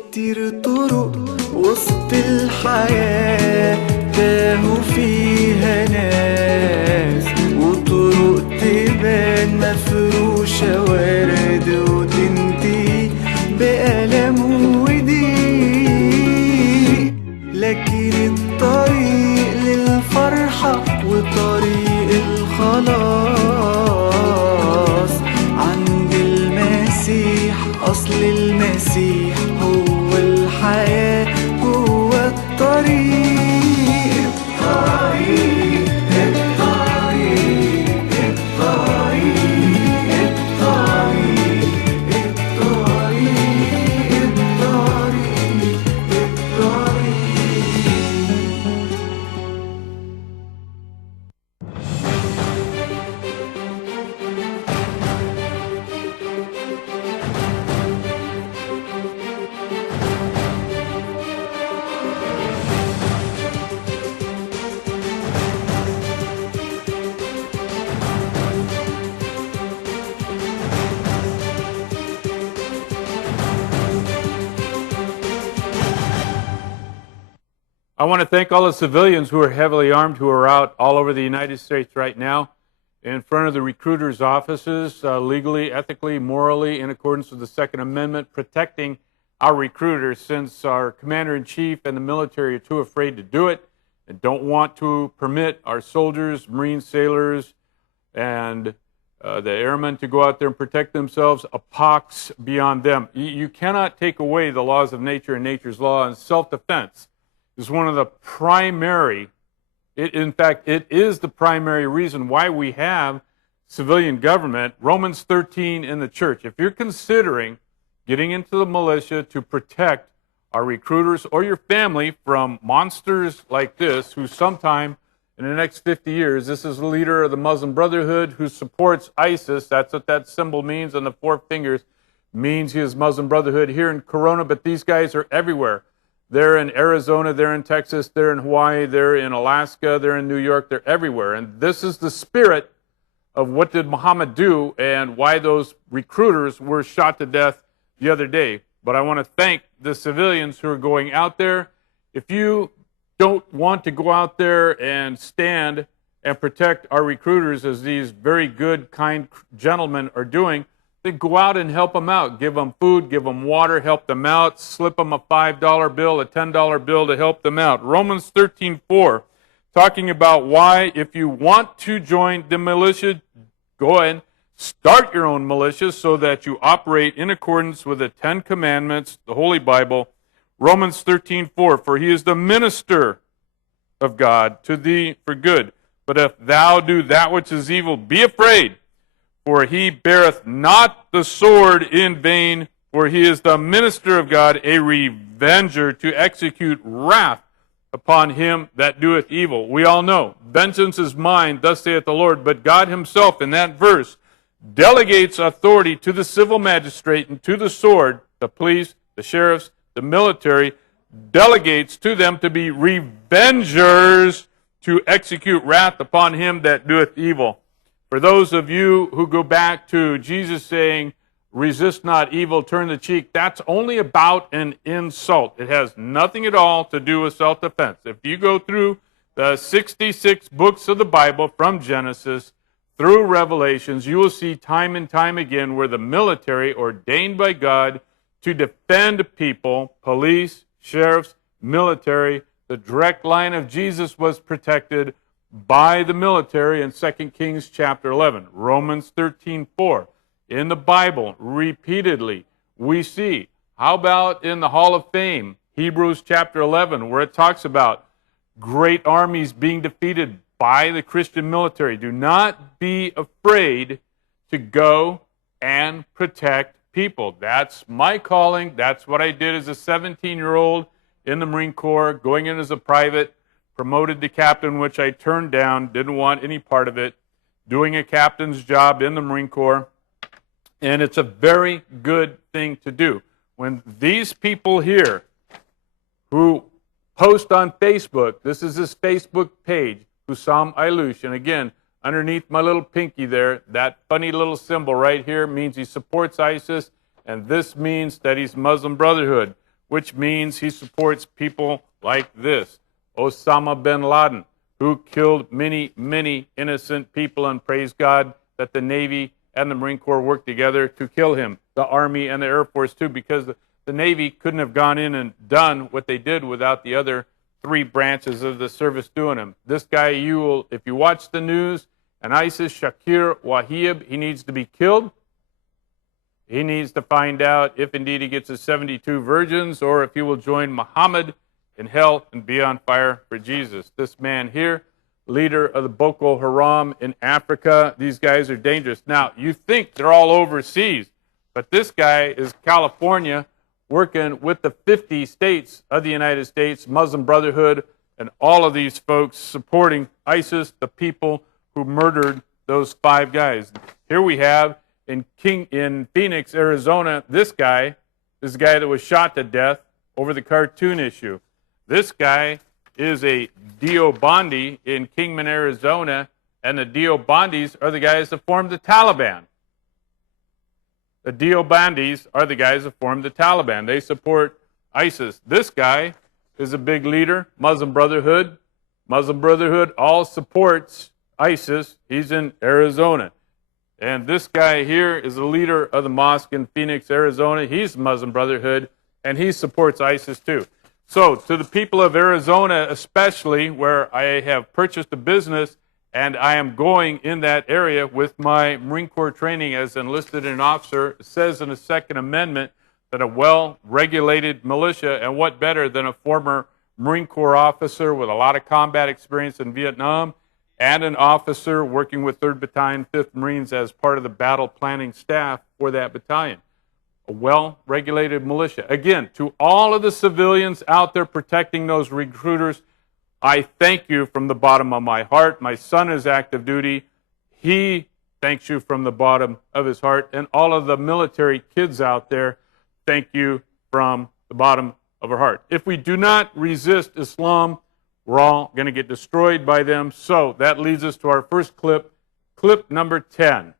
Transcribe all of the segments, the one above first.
كتير طرق وسط الحياة تاهوا فيها ناس، وطرق تبان مفروشة ورد وتنتهي بألم وضيق، لكن الطريق للفرحة وطريق الخلاص عند المسيح. أصل المسيح هو الحياة، هو الطريق الطريق الطريق الطريق الطريق I want to thank all the civilians who are heavily armed, who are out all over the United States right now in front of the recruiters' offices, legally, ethically, morally, in accordance with the Second Amendment, protecting our recruiters, since our commander-in-chief and the military are too afraid to do it and don't want to permit our soldiers, Marine sailors, and the airmen to go out there and protect themselves. A pox beyond them. You cannot take away the laws of nature and nature's law, and self-defense is one of the primary, in fact, it is the primary reason why we have civilian government. Romans 13 in the church. If you're considering getting into the militia to protect our recruiters or your family from monsters like this, who sometime in the next 50 years, this is the leader of the Muslim Brotherhood who supports ISIS. That's what that symbol means, and the four fingers means he is Muslim Brotherhood here in Corona, but these guys are everywhere. They're in Arizona, they're in Texas, they're in Hawaii, they're in Alaska, they're in New York, they're everywhere. And this is the spirit of what did Mohammd do and why those recruiters were shot to death the other day. But I want to thank the civilians who are going out there. If you don't want to go out there and stand and protect our recruiters as these very good, kind gentlemen are doing, then go out and help them out. Give them food, give them water, help them out, slip them a $5 bill, a $10 bill to help them out. Romans 13:4, talking about why, if you want to join the militia, go ahead, start your own militia so that you operate in accordance with the Ten Commandments, the Holy Bible. Romans 13:4, for he is the minister of God to thee for good. But if thou do that which is evil, be afraid, for he beareth not the sword in vain, for he is the minister of God, a revenger to execute wrath upon him that doeth evil. We all know, vengeance is mine, thus saith the Lord. But God himself, in that verse, delegates authority to the civil magistrate and to the sword, the police, the sheriffs, the military, delegates to them to be revengers to execute wrath upon him that doeth evil. For those of you who go back to Jesus saying, resist not evil, turn the cheek, that's only about an insult. It has nothing at all to do with self-defense. If you go through the 66 books of the Bible from Genesis through Revelations, you will see time and time again where the military, ordained by God to defend people, police, sheriffs, military, the direct line of Jesus was protected by the military in 2 Kings chapter 11. Romans 13:4. In the Bible, repeatedly, we see. How about in the Hall of Fame, Hebrews chapter 11, where it talks about great armies being defeated by the Christian military. Do not be afraid to go and protect people. That's my calling. That's what I did as a 17-year-old in the Marine Corps, going in as a private, promoted to captain, which I turned down, didn't want any part of it, doing a captain's job in the Marine Corps. And it's a very good thing to do. When these people here who post on Facebook, this is his Facebook page, Hussam Aylush, and again, underneath my little pinky there, that funny little symbol right here means he supports ISIS, and this means that he's Muslim Brotherhood. which means he supports people like this: Osama bin Laden, who killed many, many innocent people, and praise God that the Navy and the Marine Corps worked together to kill him. The Army and the Air Force too, because the Navy couldn't have gone in and done what they did without the other three branches of the service doing them. This guy, if you watch the news, and ISIS, Shakir Wahib, he needs to be killed. He needs to find out if indeed he gets his 72 virgins, or if he will join Muhammad in hell and be on fire for Jesus. This man here, leader of the Boko Haram in Africa, these guys are dangerous. Now, you think they're all overseas, but this guy is California, working with the 50 states of the United States, Muslim Brotherhood, and all of these folks supporting ISIS, the people who murdered those 5 guys. Here we have in Phoenix, Arizona, this guy is the guy that was shot to death over the cartoon issue. This guy is a Dio Bondi in Kingman, Arizona, and the Dio Bondis are the guys that formed the Taliban. The Dio Bandis are the guys that formed the Taliban. They support ISIS. This guy is a big leader, Muslim Brotherhood. Muslim Brotherhood all supports ISIS. He's in Arizona. And this guy here is the leader of the mosque in Phoenix, Arizona. He's Muslim Brotherhood, and he supports ISIS too. So to the people of Arizona especially, where I have purchased a business, and I am going in that area with my Marine Corps training as enlisted an officer. It says in the Second Amendment that a well-regulated militia, and what better than a former Marine Corps officer with a lot of combat experience in Vietnam, and an officer working with 3rd Battalion, 5th Marines as part of the battle planning staff for that battalion. A well-regulated militia. Again, to all of the civilians out there protecting those recruiters, I thank you from the bottom of my heart. My son is active duty. He thanks you from the bottom of his heart. And all of the military kids out there, thank you from the bottom of our heart. If we do not resist Islam, we're all going to get destroyed by them. So that leads us to our first clip, clip number 10.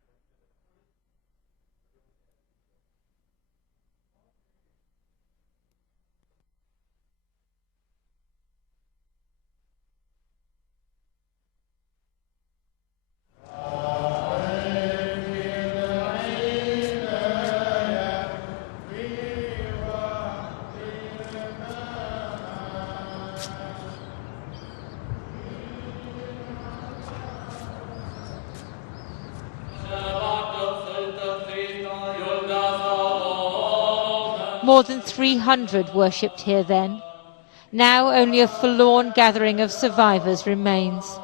More than 300 worshipped here then. Now only a forlorn gathering of survivors remains.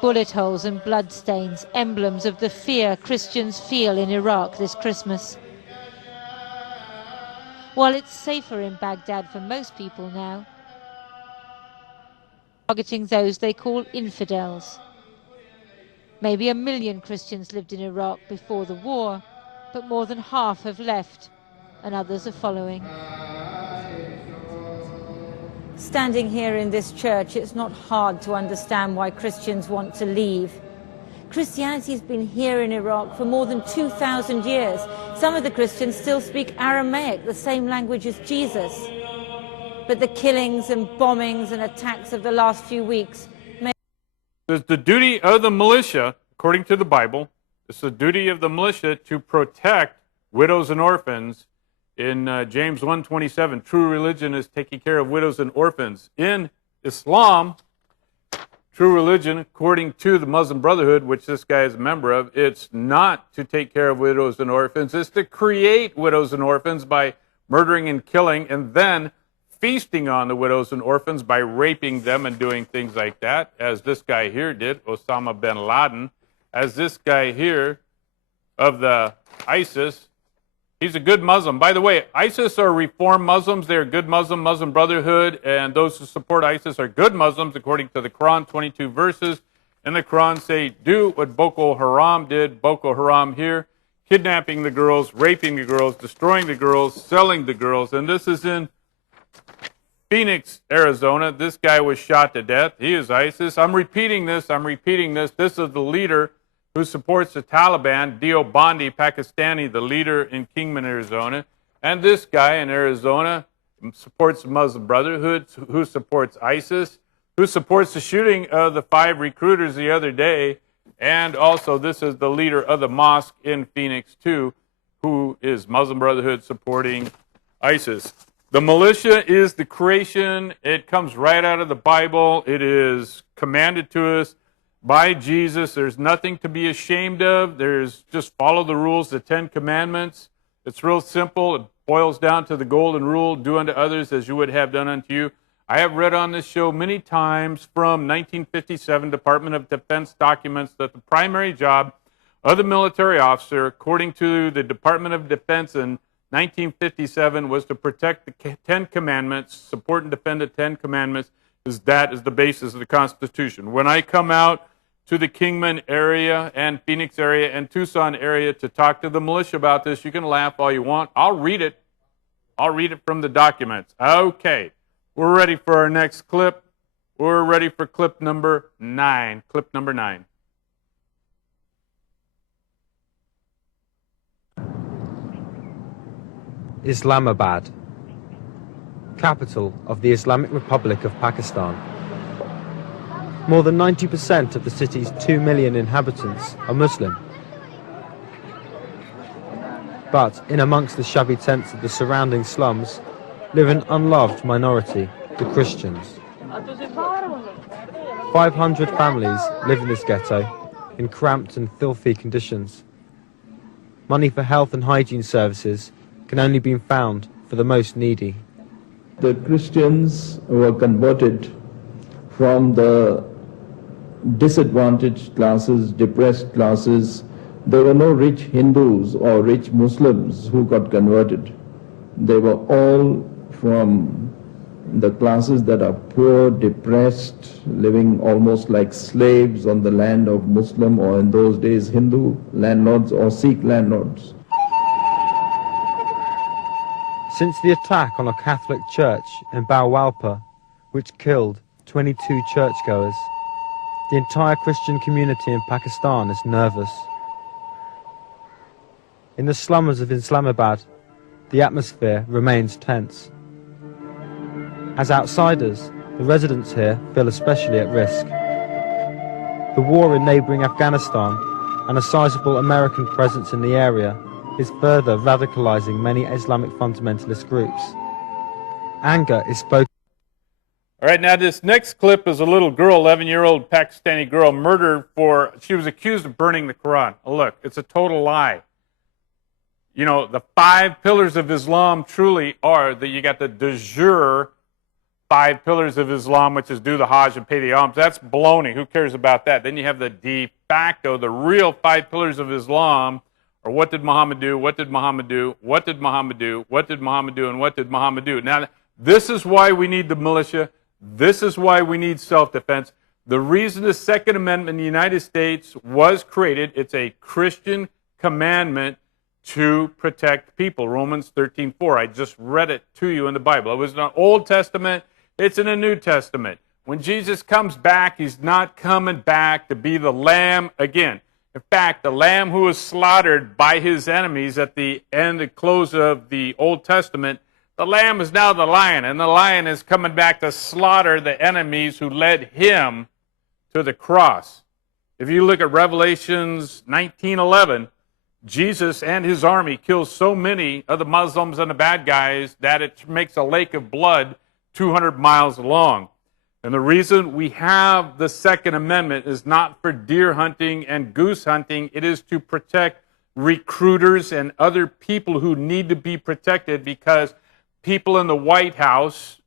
Bullet holes and bloodstains, emblems of the fear Christians feel in Iraq this Christmas. While it's safer in Baghdad for most people now, targeting those they call infidels. Maybe 1 million Christians lived in Iraq before the war, but more than half have left, and others are following. Standing here in this church, it's not hard to understand why Christians want to leave. Christianity has been here in Iraq for more than 2,000 years. Some of the Christians still speak Aramaic, the same language as Jesus. But the killings and bombings and attacks of the last few weeks make... It's the duty of the militia, according to the Bible, it's the duty of the militia to protect widows and orphans. In James 1:27, true religion is taking care of widows and orphans. In Islam, true religion, according to the Muslim Brotherhood, which this guy is a member of, it's not to take care of widows and orphans. It's to create widows and orphans by murdering and killing, and then feasting on the widows and orphans by raping them and doing things like that, as this guy here did, Osama bin Laden. As this guy here of the ISIS, he's a good Muslim. By the way, ISIS are reformed Muslims. They're good Muslim Brotherhood, and those who support ISIS are good Muslims, according to the Quran. 22 verses in the Quran say, do what Boko Haram did. Boko Haram here, kidnapping the girls, raping the girls, destroying the girls, selling the girls. And this is in Phoenix, Arizona. This guy was shot to death. He is ISIS. I'm repeating this. This is the leader who supports the Taliban, Dio Bondi, Pakistani, the leader in Kingman, Arizona. And this guy in Arizona supports the Muslim Brotherhood, who supports ISIS, who supports the shooting of the 5 recruiters the other day. And also, this is the leader of the mosque in Phoenix, too, who is Muslim Brotherhood supporting ISIS. The militia is the creation. It comes right out of the Bible. It is commanded to us by Jesus. There's nothing to be ashamed of. There's just follow the rules, the 10 commandments. It's real simple. It boils down to the golden rule, do unto others as you would have done unto you. I have read on this show many times from 1957 Department of Defense documents that the primary job of the military officer, according to the Department of Defense in 1957, was to protect the 10 commandments, support and defend the 10 commandments, that is the basis of the Constitution. When I come out to the Kingman area and Phoenix area and Tucson area to talk to the militia about this, you can laugh all you want. I'll read it. I'll read it from the documents. Okay, we're ready for our next clip. We're ready for clip number 9. Clip number 9. Islamabad, capital of the Islamic Republic of Pakistan. More than 90% of the city's 2 million inhabitants are Muslim. But in amongst the shabby tents of the surrounding slums live an unloved minority, the Christians. 500 families live in this ghetto in cramped and filthy conditions. Money for health and hygiene services can only be found for the most needy. The Christians were converted from the disadvantaged classes, depressed classes. There were no rich Hindus or rich Muslims who got converted. They were all from the classes that are poor, depressed, living almost like slaves on the land of Muslim, or in those days Hindu landlords or Sikh landlords. Since the attack on a Catholic church in Bawalpur, which killed 22 churchgoers, the entire Christian community in Pakistan is nervous. In the slums of Islamabad, the atmosphere remains tense. As outsiders, the residents here feel especially at risk. The war in neighbouring Afghanistan and a sizable American presence in the area is further radicalizing many Islamic fundamentalist groups. Anger is spoken. All right, now this next clip is a little girl, 11-year-old Pakistani girl, murdered she was accused of burning the Quran. Oh, look, it's a total lie. You know, the 5 pillars of Islam truly are that you got the de jure 5 pillars of Islam, which is do the Hajj and pay the alms. That's baloney. Who cares about that? Then you have the de facto, the real 5 pillars of Islam, or what did Muhammad do? What did Muhammad do? What did Muhammad do? What did Muhammad do? And what did Muhammad do? Now, this is why we need the militia. This is why we need self-defense. The reason the Second Amendment in the United States was created, it's a Christian commandment to protect people. Romans 13:4. I just read it to you in the Bible. It was in the Old Testament. It's in the New Testament. When Jesus comes back, he's not coming back to be the lamb again. In fact, the lamb who was slaughtered by his enemies at the end and close of the Old Testament, the lamb is now the lion, and the lion is coming back to slaughter the enemies who led him to the cross. If you look at Revelations 19:11, Jesus and his army kills so many of the Muslims and the bad guys that it makes a lake of blood 200 miles long. And the reason we have the Second Amendment is not for deer hunting and goose hunting. It is to protect recruiters and other people who need to be protected, because people in the White House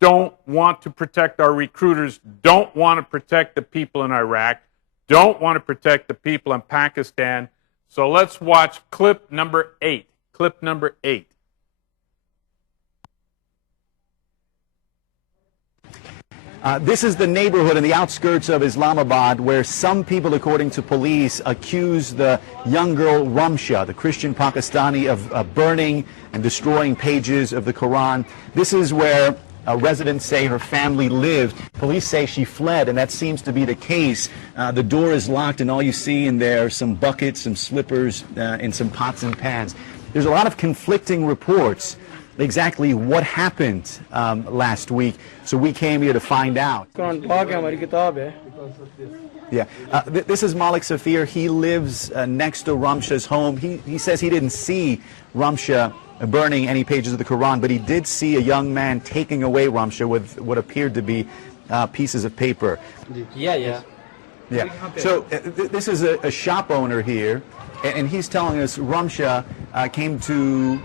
don't want to protect our recruiters, don't want to protect the people in Iraq, don't want to protect the people in Pakistan. So let's watch clip number 8. Clip number 8. This is the neighborhood in the outskirts of Islamabad where some people, according to police, accuse the young girl Ramsha, the Christian Pakistani, of burning and destroying pages of the Quran. This is where residents say her family lived. Police say she fled, and that seems to be the case. The door is locked, and all you see in there are some buckets, some slippers, and some pots and pans. there's a lot of conflicting reports exactly what happened last week. So we came here to find out. Yeah, this is Malik Safir. He lives next to Ramsha's home. He says he didn't see Ramsha burning any pages of the Quran, but he did see a young man taking away Ramsha with what appeared to be pieces of paper. Yeah. So this is a shop owner here, and he's telling us Ramsha came to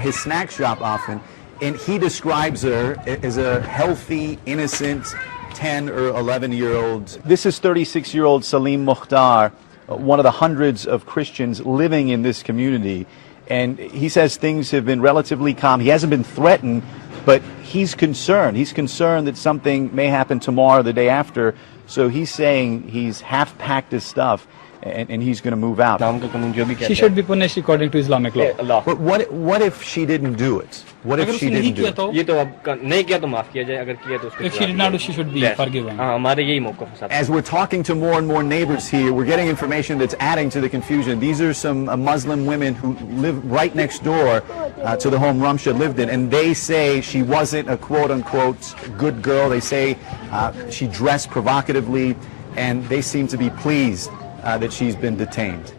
his snack shop often, and he describes her as a healthy, innocent 10 or 11-year-old. This is 36-year-old Salim Mukhtar, one of the hundreds of Christians living in this community. And he says things have been relatively calm. He hasn't been threatened, but he's concerned. He's concerned that something may happen tomorrow or the day after. So he's saying he's half-packed his stuff and he's going to move out. She should be punished according to Islamic law. But what if she didn't do it? What if she didn't do it? If she did not do, she should be forgiven. As we're talking to more and more neighbors here, we're getting information that's adding to the confusion. These are some Muslim women who live right next door to the home Ramsha lived in, and they say she wasn't a quote-unquote good girl. They say she dressed provocatively, and they seem to be pleased that she's been detained.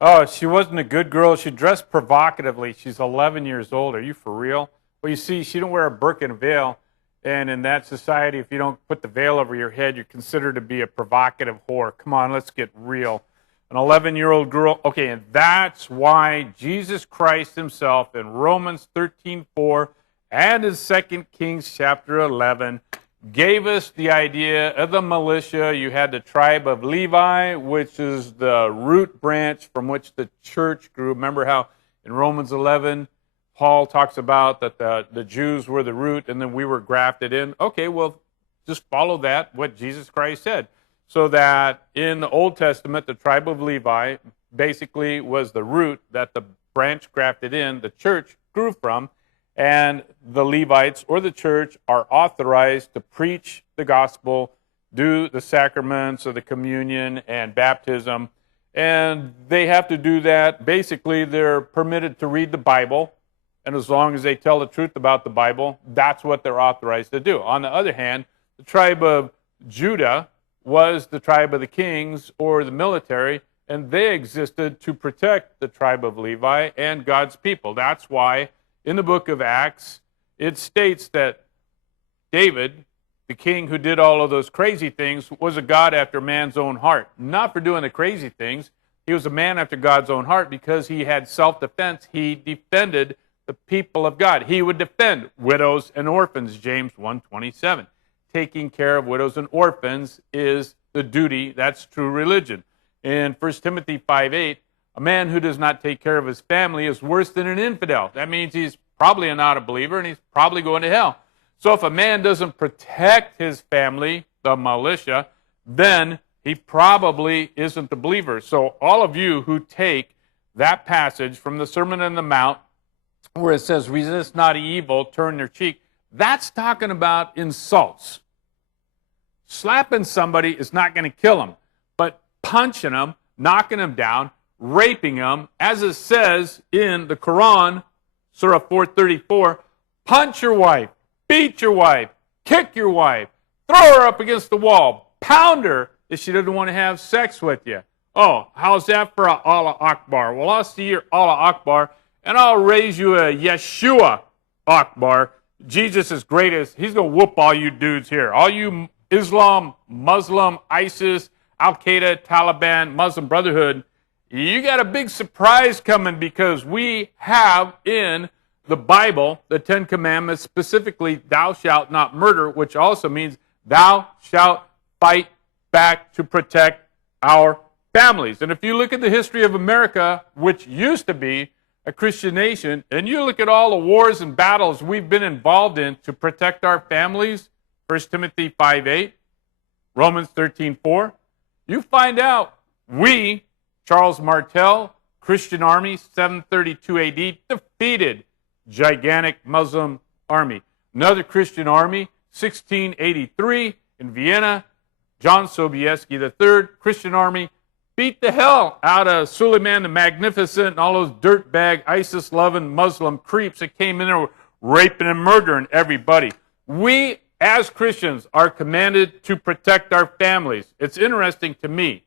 Oh, she wasn't a good girl. She dressed provocatively. She's 11 years old. Are you for real? Well, you see, she don't wear a burqa and a veil. And in that society, if you don't put the veil over your head, you're considered to be a provocative whore. Come on, let's get real. An 11-year-old girl. Okay, and that's why Jesus Christ himself in Romans 13:4 and in 2 Kings chapter 11 gave us the idea of the militia. You had the tribe of Levi, which is the root branch from which the church grew. Remember how in Romans 11, Paul talks about that the Jews were the root and then we were grafted in. Okay, well, just follow that, what Jesus Christ said. So that in the Old Testament, the tribe of Levi basically was the root that the branch grafted in, the church grew from. And the Levites or the church are authorized to preach the gospel, do the sacraments of the communion and baptism. And they have to do that. Basically, they're permitted to read the Bible. And as long as they tell the truth about the Bible, that's what they're authorized to do. On the other hand, the tribe of Judah was the tribe of the kings or the military, and they existed to protect the tribe of Levi and God's people. That's why in the book of Acts, it states that David, the king who did all of those crazy things, was a God after man's own heart. Not for doing the crazy things. He was a man after God's own heart because he had self-defense. He defended the people of God. He would defend widows and orphans, James 1:27. Taking care of widows and orphans is the duty. That's true religion. In 1 Timothy 5:8, a man who does not take care of his family is worse than an infidel. That means he's probably not a believer and he's probably going to hell. So if a man doesn't protect his family, the militia, then he probably isn't a believer. So all of you who take that passage from the Sermon on the Mount, where it says, resist not evil, turn their cheek, that's talking about insults. Slapping somebody is not going to kill them, but punching them, knocking them down, raping them, as it says in the Quran, Surah 434, punch your wife, beat your wife, kick your wife, throw her up against the wall, pound her if she doesn't want to have sex with you. Oh, how's that for a Allah Akbar? Well, I'll see your Allah Akbar, and I'll raise you a Yeshua Akbar. Jesus is greatest. He's going to whoop all you dudes here. All you Islam, Muslim, ISIS, Al-Qaeda, Taliban, Muslim Brotherhood, you got a big surprise coming because we have in the Bible the Ten Commandments, specifically, thou shalt not murder, which also means thou shalt fight back to protect our families. And if you look at the history of America, which used to be a Christian nation, and you look at all the wars and battles we've been involved in to protect our families, 1 Timothy 5:8, Romans 13:4, you find out we, Charles Martel, Christian army, 732 AD, defeated gigantic Muslim army. Another Christian army, 1683 in Vienna, John Sobieski III, Christian army, beat the hell out of Suleiman the Magnificent and all those dirtbag, ISIS-loving Muslim creeps that came in there raping and murdering everybody. We, as Christians, are commanded to protect our families. It's interesting to me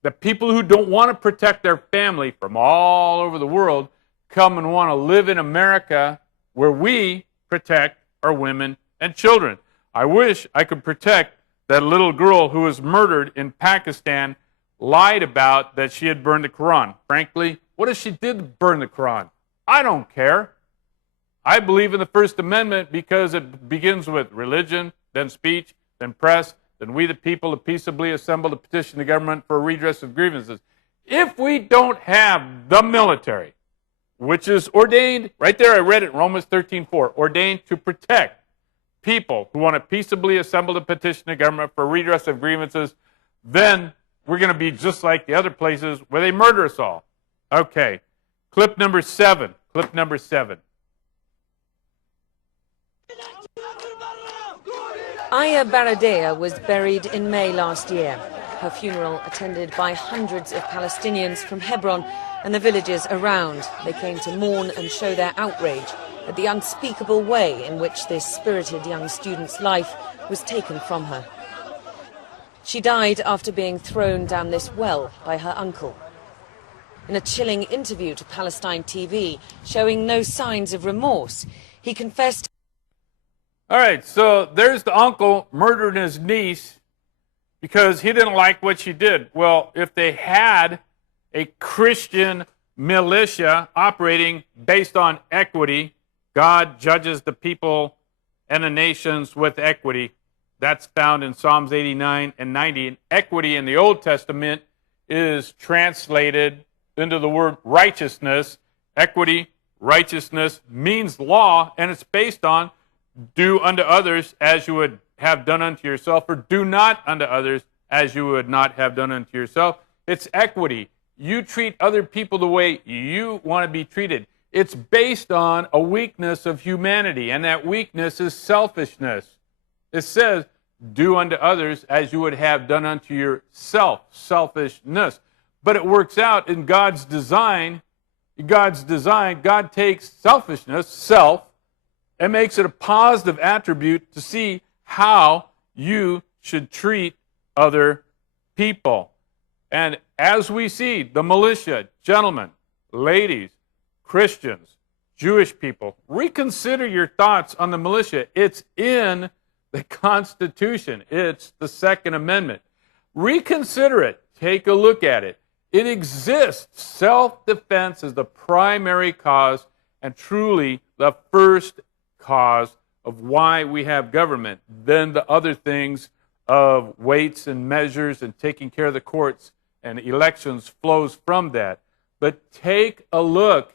that people who don't want to protect their family from all over the world come and want to live in America where we protect our women and children. I wish I could protect that little girl who was murdered in Pakistan, lied about that she had burned the Quran. Frankly, what if she did burn the Quran? I don't care. I believe in the First Amendment because it begins with religion, then speech, then press, then we the people to peaceably assemble to petition the government for a redress of grievances. If we don't have the military, which is ordained, right there I read it, Romans 13:4, ordained to protect people who want to peaceably assemble to petition the government for redress of grievances, then we're going to be just like the other places where they murder us all. Okay, clip number 7. Clip number 7. Aya Baradea was buried in May last year. Her funeral attended by hundreds of Palestinians from Hebron and the villages around. They came to mourn and show their outrage at the unspeakable way in which this spirited young student's life was taken from her. She died after being thrown down this well by her uncle. In a chilling interview to Palestine TV, showing no signs of remorse, he confessed. All right, so there's the uncle murdering his niece because he didn't like what she did. Well, if they had a Christian militia operating based on equity, God judges the people and the nations with equity. That's found in Psalms 89 and 90. And equity in the Old Testament is translated into the word righteousness. Equity, righteousness means law, and it's based on do unto others as you would have done unto yourself, or do not unto others as you would not have done unto yourself. It's equity. You treat other people the way you want to be treated. It's based on a weakness of humanity, and that weakness is selfishness. It says, do unto others as you would have done unto yourself, selfishness. But it works out in God's design. God takes selfishness, self, and makes it a positive attribute to see how you should treat other people. And as we see, the militia, gentlemen, ladies, Christians, Jewish people, reconsider your thoughts on the militia. It's in the Constitution. It's the Second Amendment. Reconsider it. Take a look at it. It exists. Self-defense is the primary cause and truly the first cause of why we have government. Then the other things of weights and measures and taking care of the courts and elections flows from that. But take a look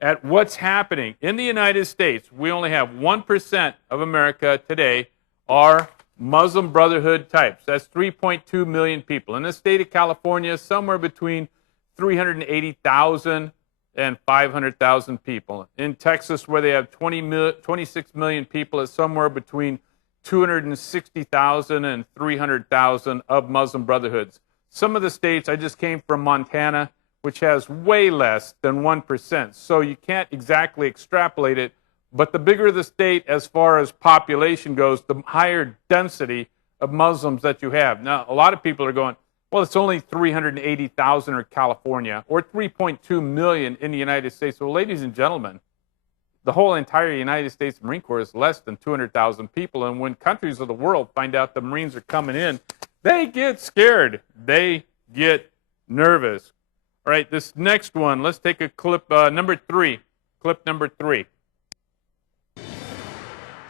at what's happening. In the United States, we only have 1% of America today are Muslim Brotherhood types. That's 3.2 million people. In the state of California, somewhere between 380,000 and 500,000 people. In Texas, where they have 26 million people, it's somewhere between 260,000 and 300,000 of Muslim Brotherhoods. Some of the states, I just came from Montana, which has way less than 1%. So you can't exactly extrapolate it. But the bigger the state as far as population goes, the higher density of Muslims that you have. Now, a lot of people are going, well, it's only 380,000 in California or 3.2 million in the United States. Well, ladies and gentlemen, the whole entire United States Marine Corps is less than 200,000 people. And when countries of the world find out the Marines are coming in, they get scared. They get nervous. All right, this next one, let's take a clip number 3. Clip number 3.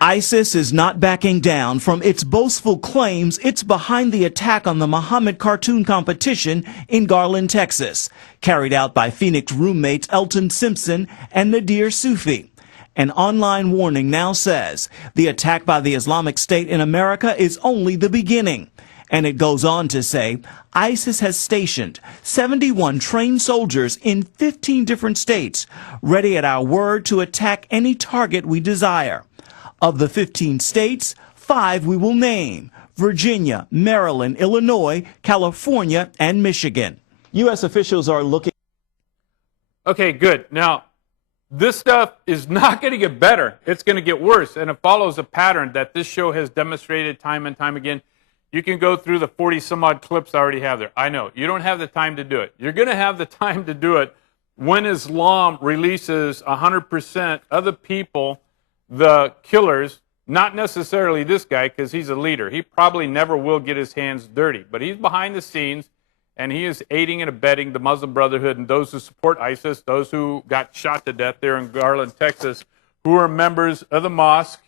ISIS is not backing down from its boastful claims it's behind the attack on the Muhammad cartoon competition in Garland, Texas, carried out by Phoenix roommates Elton Simpson and Nadir Sufi. An online warning now says the attack by the Islamic State in America is only the beginning. And it goes on to say ISIS has stationed 71 trained soldiers in 15 different states, ready at our word to attack any target we desire. Of the 15 states, 5 we will name: Virginia, Maryland, Illinois, California, and Michigan. U.S. officials are looking. Okay, good. Now, this stuff is not going to get better. It's going to get worse, and it follows a pattern that this show has demonstrated time and time again. You can go through the 40-some-odd clips I already have there. I know. You don't have the time to do it. You're going to have the time to do it when Islam releases 100% of the people, the killers, not necessarily this guy because he's a leader. He probably never will get his hands dirty, but he's behind the scenes, and he is aiding and abetting the Muslim Brotherhood and those who support ISIS, those who got shot to death there in Garland, Texas, who are members of the mosque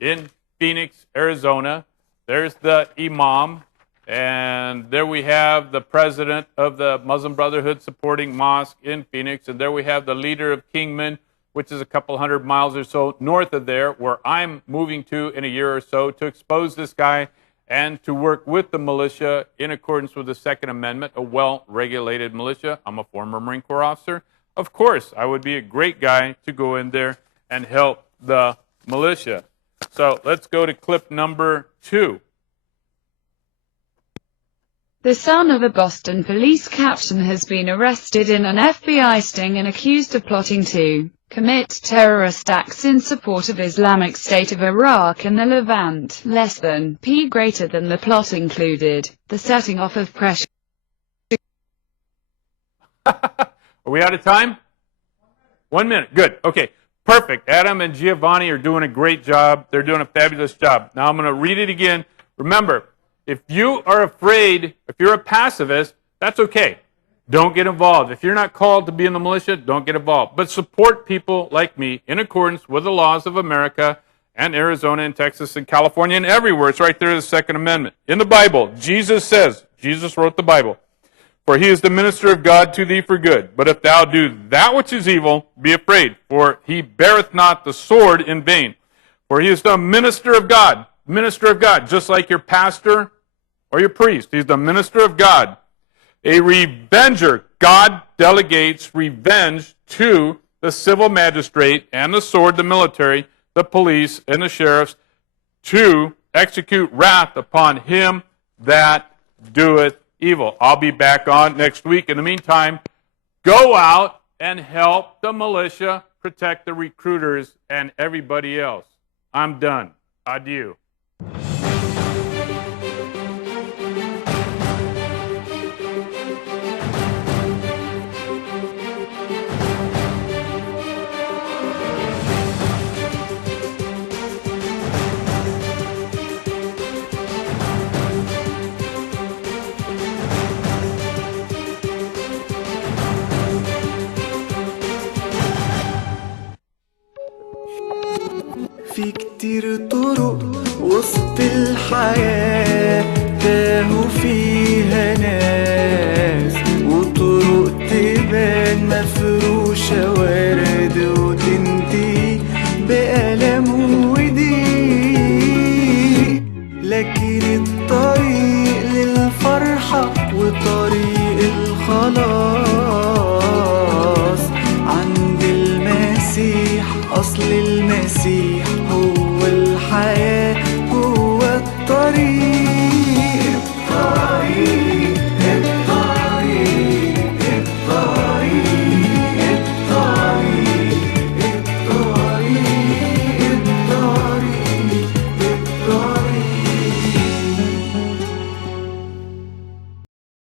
in Phoenix, Arizona. There's the imam, and there we have the president of the Muslim Brotherhood supporting mosque in Phoenix, and there we have the leader of Kingman, which is a couple hundred miles or so north of there, where I'm moving to in a year or so to expose this guy and to work with the militia in accordance with the Second Amendment, a well-regulated militia. I'm a former Marine Corps officer. Of course, I would be a great guy to go in there and help the militia. So let's go to clip number 2. The son of a Boston police captain has been arrested in an FBI sting and accused of plotting to commit terrorist acts in support of Islamic State of Iraq and the Levant. Less than P greater than the plot included the setting off of pressure. Are we out of time? 1 minute. Good. Okay. Perfect. Adam and Giovanni are doing a great job. They're doing a fabulous job. Now I'm going to read it again. Remember, if you are afraid, if you're a pacifist, that's okay. Don't get involved. If you're not called to be in the militia, don't get involved. But support people like me in accordance with the laws of America and Arizona and Texas and California and everywhere. It's right there in the Second Amendment. In the Bible, Jesus says, Jesus wrote the Bible, "For he is the minister of God to thee for good. But if thou do that which is evil, be afraid, for he beareth not the sword in vain. For he is the minister of God, just like your pastor or your priest. He's the minister of God. A revenger. God delegates revenge to the civil magistrate and the sword, the military, the police, and the sheriffs to execute wrath upon him that doeth evil." I'll be back on next week. In the meantime, go out and help the militia protect the recruiters and everybody else. I'm done. Adieu. في كتير طرق وسط الحياة تاهوا فيها ناس، وطرق تبان مفروشة ورد وتنتهي بألم وضيق، لكن الطريق للفرحة وطريق الخلاص عند المسيح. أصل المسيح هو الحياة.